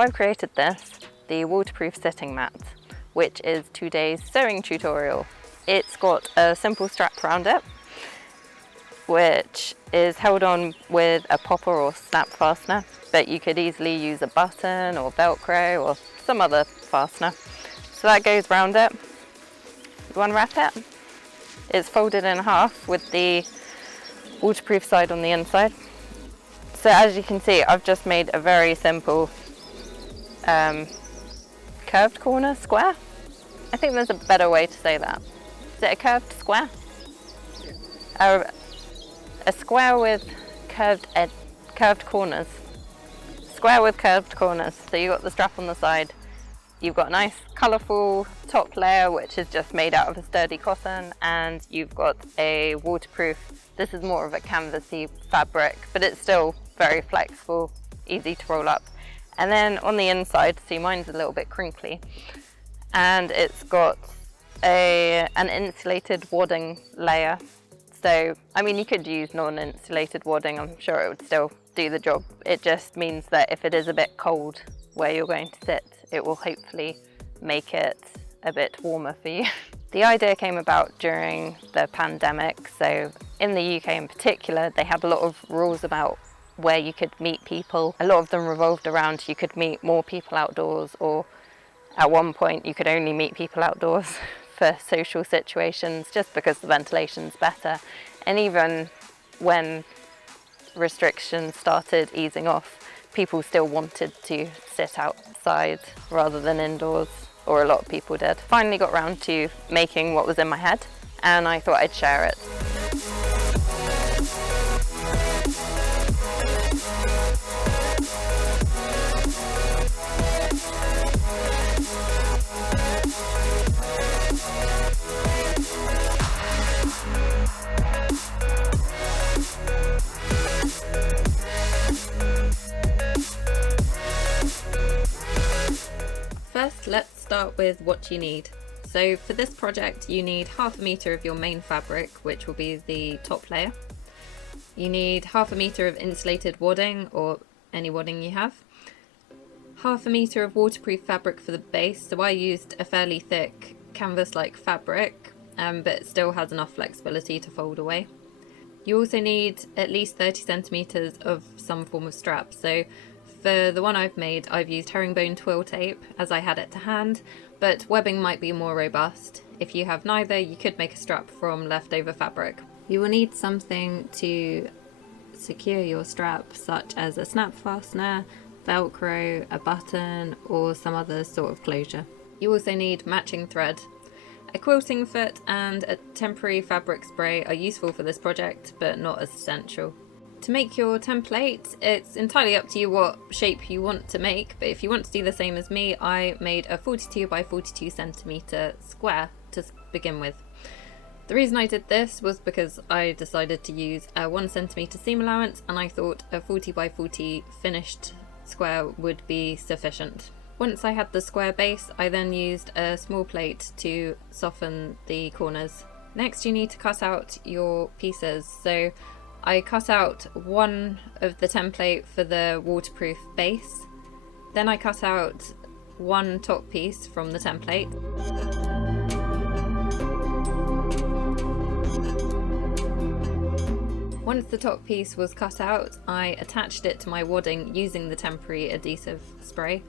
I've created this, the waterproof sitting mat, which is today's sewing tutorial. It's got a simple strap around it, which is held on with a popper or snap fastener, but you could easily use a button or Velcro or some other fastener. So that goes around it. You unwrap it. It's folded in half with the waterproof side on the inside. So as you can see, I've just made a very simple curved corner square. I think there's a better way to say that. Is it a curved square? A square with curved corners. Square with curved corners. So you've got the strap on the side. You've got a nice colourful top layer, which is just made out of a sturdy cotton, and you've got a waterproof, this is more of a canvasy fabric, but it's still very flexible, easy to roll up. And then on the inside, see, mine's a little bit crinkly, and it's got an insulated wadding layer. So, I mean, you could use non-insulated wadding, I'm sure it would still do the job. It just means that if it is a bit cold where you're going to sit, it will hopefully make it a bit warmer for you. The idea came about during the pandemic. So in the UK in particular, they had a lot of rules about where you could meet people. A lot of them revolved around you could meet more people outdoors, or at one point you could only meet people outdoors for social situations just because the ventilation's better. And even when restrictions started easing off, people still wanted to sit outside rather than indoors, or a lot of people did. Finally got round to making what was in my head, and I thought I'd share it. First, let's start with what you need. So for this project, you need 1/2 meter of your main fabric, which will be the top layer. You need 1/2 meter of insulated wadding, or any wadding you have. 1/2 meter of waterproof fabric for the base. So I used a fairly thick canvas-like fabric, but it still has enough flexibility to fold away. You also need at least 30 centimeters of some form of strap. So for the one I've made, I've used herringbone twill tape as I had it to hand, but webbing might be more robust. If you have neither, you could make a strap from leftover fabric. You will need something to secure your strap, such as a snap fastener, Velcro, a button, or some other sort of closure. You also need matching thread. A quilting foot and a temporary fabric spray are useful for this project, but not as essential. To make your template, it's entirely up to you what shape you want to make, but if you want to do the same as me, I made a 42 by 42 centimeter square to begin with. The reason I did this was because I decided to use a 1 centimeter seam allowance, and I thought a 40 by 40 finished square would be sufficient. Once I had the square base, I then used a small plate to soften the corners. Next, you need to cut out your pieces. So I cut out one of the template for the waterproof base. Then I cut out one top piece from the template. Once the top piece was cut out, I attached it to my wadding using the temporary adhesive spray.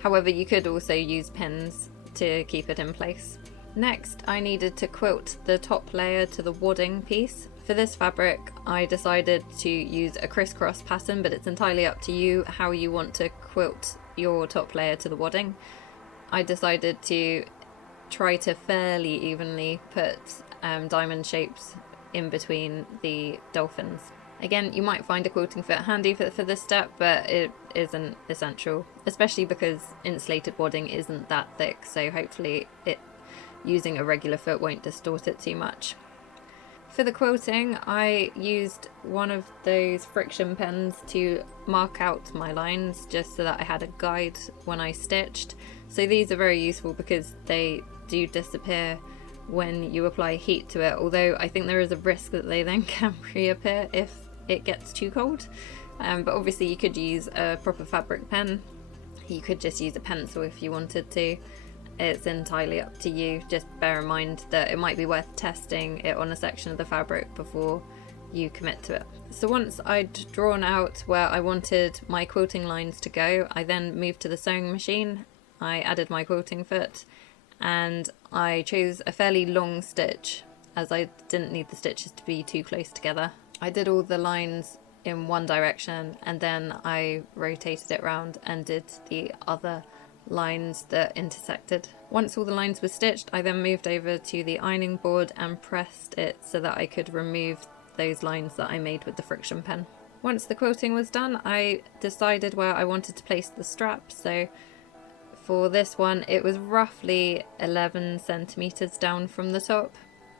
However, you could also use pins to keep it in place. Next, I needed to quilt the top layer to the wadding piece. For this fabric, I decided to use a crisscross pattern, but it's entirely up to you how you want to quilt your top layer to the wadding. I decided to try to fairly evenly put diamond shapes in between the dolphins. Again, you might find a quilting foot handy for this step, but it isn't essential, especially because insulated wadding isn't that thick, so hopefully using a regular foot won't distort it too much. For the quilting, I used one of those friction pens to mark out my lines just so that I had a guide when I stitched. So these are very useful because they do disappear when you apply heat to it, although I think there is a risk that they then can reappear if it gets too cold. But obviously you could use a proper fabric pen. You could just use a pencil if you wanted to. It's entirely up to you. Just bear in mind that it might be worth testing it on a section of the fabric before you commit to it. So once I'd drawn out where I wanted my quilting lines to go, I then moved to the sewing machine. I added my quilting foot and I chose a fairly long stitch as I didn't need the stitches to be too close together. I did all the lines in one direction and then I rotated it round and did the other lines that intersected. Once all the lines were stitched, I then moved over to the ironing board and pressed it so that I could remove those lines that I made with the friction pen. Once the quilting was done, I decided where I wanted to place the strap. So for this one, it was roughly 11 centimeters down from the top.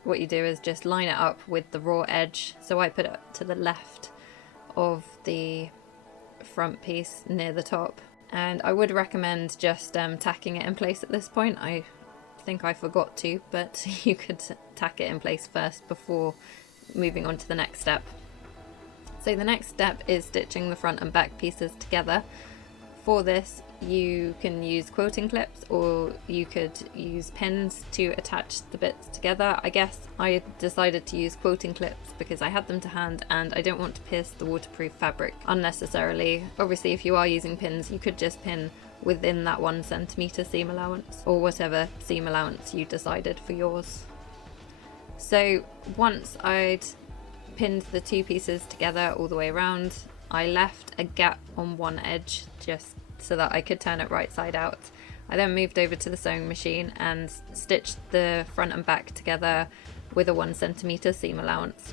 What you do is just line it up with the raw edge. So I put it to the left of the front piece near the top. And I would recommend just tacking it in place at this point. I think I forgot to, but you could tack it in place first before moving on to the next step. So the next step is stitching the front and back pieces together. For this, you can use quilting clips or you could use pins to attach the bits together. I guess I decided to use quilting clips because I had them to hand and I don't want to pierce the waterproof fabric unnecessarily. Obviously, if you are using pins, you could just pin within that 1 centimeter seam allowance or whatever seam allowance you decided for yours. So once I'd pinned the two pieces together all the way around, I left a gap on one edge just so that I could turn it right side out. I then moved over to the sewing machine and stitched the front and back together with a 1 centimeter seam allowance.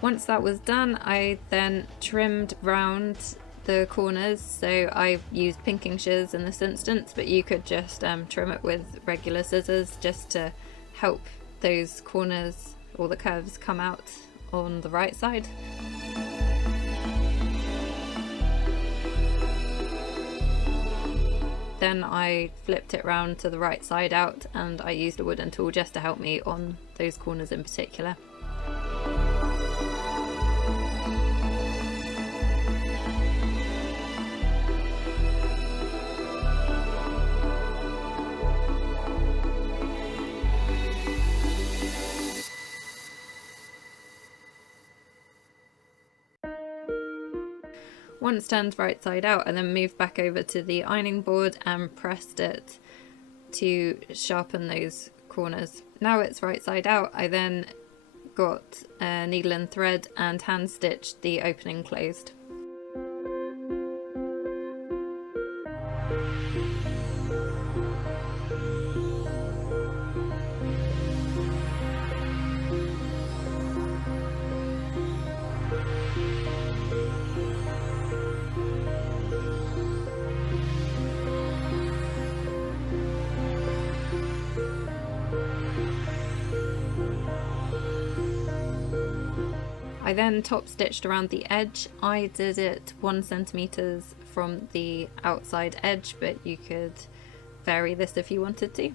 Once that was done, I then trimmed round the corners. So I used pinking shears in this instance, but you could just trim it with regular scissors just to help those corners or the curves come out on the right side. Then I flipped it round to the right side out and I used a wooden tool just to help me on those corners in particular. Once turned right side out, I then moved back over to the ironing board and pressed it to sharpen those corners. Now it's right side out, I then got a needle and thread and hand stitched the opening closed. I then top stitched around the edge. I did it 1 centimeter from the outside edge, but you could vary this if you wanted to.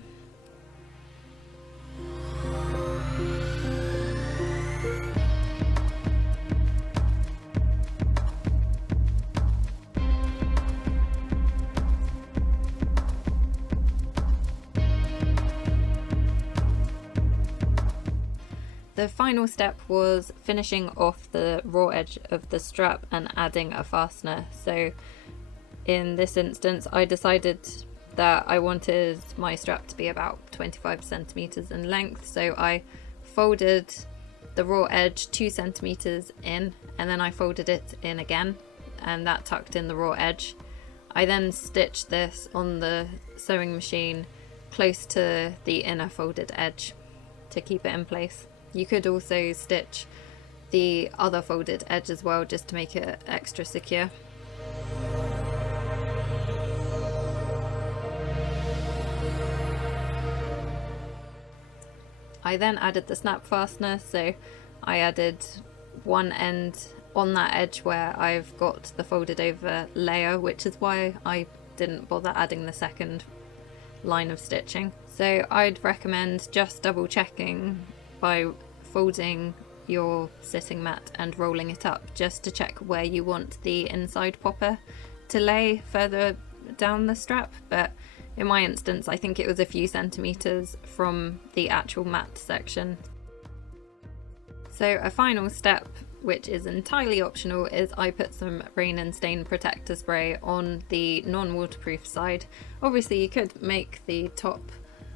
The final step was finishing off the raw edge of the strap and adding a fastener. So in this instance, I decided that I wanted my strap to be about 25 centimeters in length. So I folded the raw edge 2 centimeters in and then I folded it in again, and that tucked in the raw edge. I then stitched this on the sewing machine close to the inner folded edge to keep it in place. You could also stitch the other folded edge as well, just to make it extra secure. I then added the snap fastener, so I added one end on that edge where I've got the folded over layer, which is why I didn't bother adding the second line of stitching. So I'd recommend just double checking by folding your sitting mat and rolling it up just to check where you want the inside popper to lay further down the strap, but in my instance I think it was a few centimeters from the actual mat section. So a final step, which is entirely optional, is I put some rain and stain protector spray on the non-waterproof side. Obviously you could make the top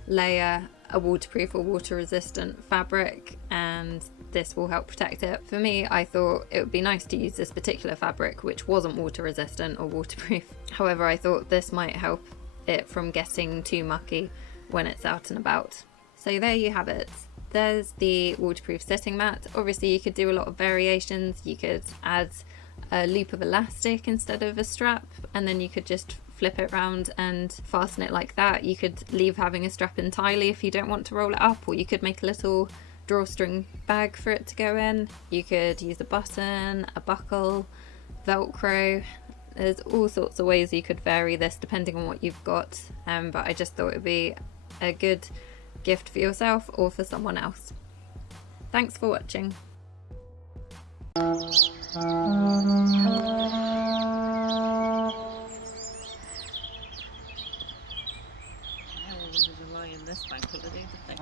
layer a waterproof or water resistant fabric and this will help protect it. For me, I thought it would be nice to use this particular fabric which wasn't water resistant or waterproof. However, I thought this might help it from getting too mucky when it's out and about. So there you have it. There's the waterproof sitting mat. Obviously you could do a lot of variations. You could add a loop of elastic instead of a strap, and then you could just flip it around and fasten it like that. You could leave having a strap entirely if you don't want to roll it up, or you could make a little drawstring bag for it to go in. You could use a button, a buckle, Velcro. There's all sorts of ways you could vary this depending on what you've got, but I just thought it would be a good gift for yourself or for someone else. Thanks for watching. This bank holiday, did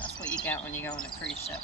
That's what you get when you go on a cruise ship.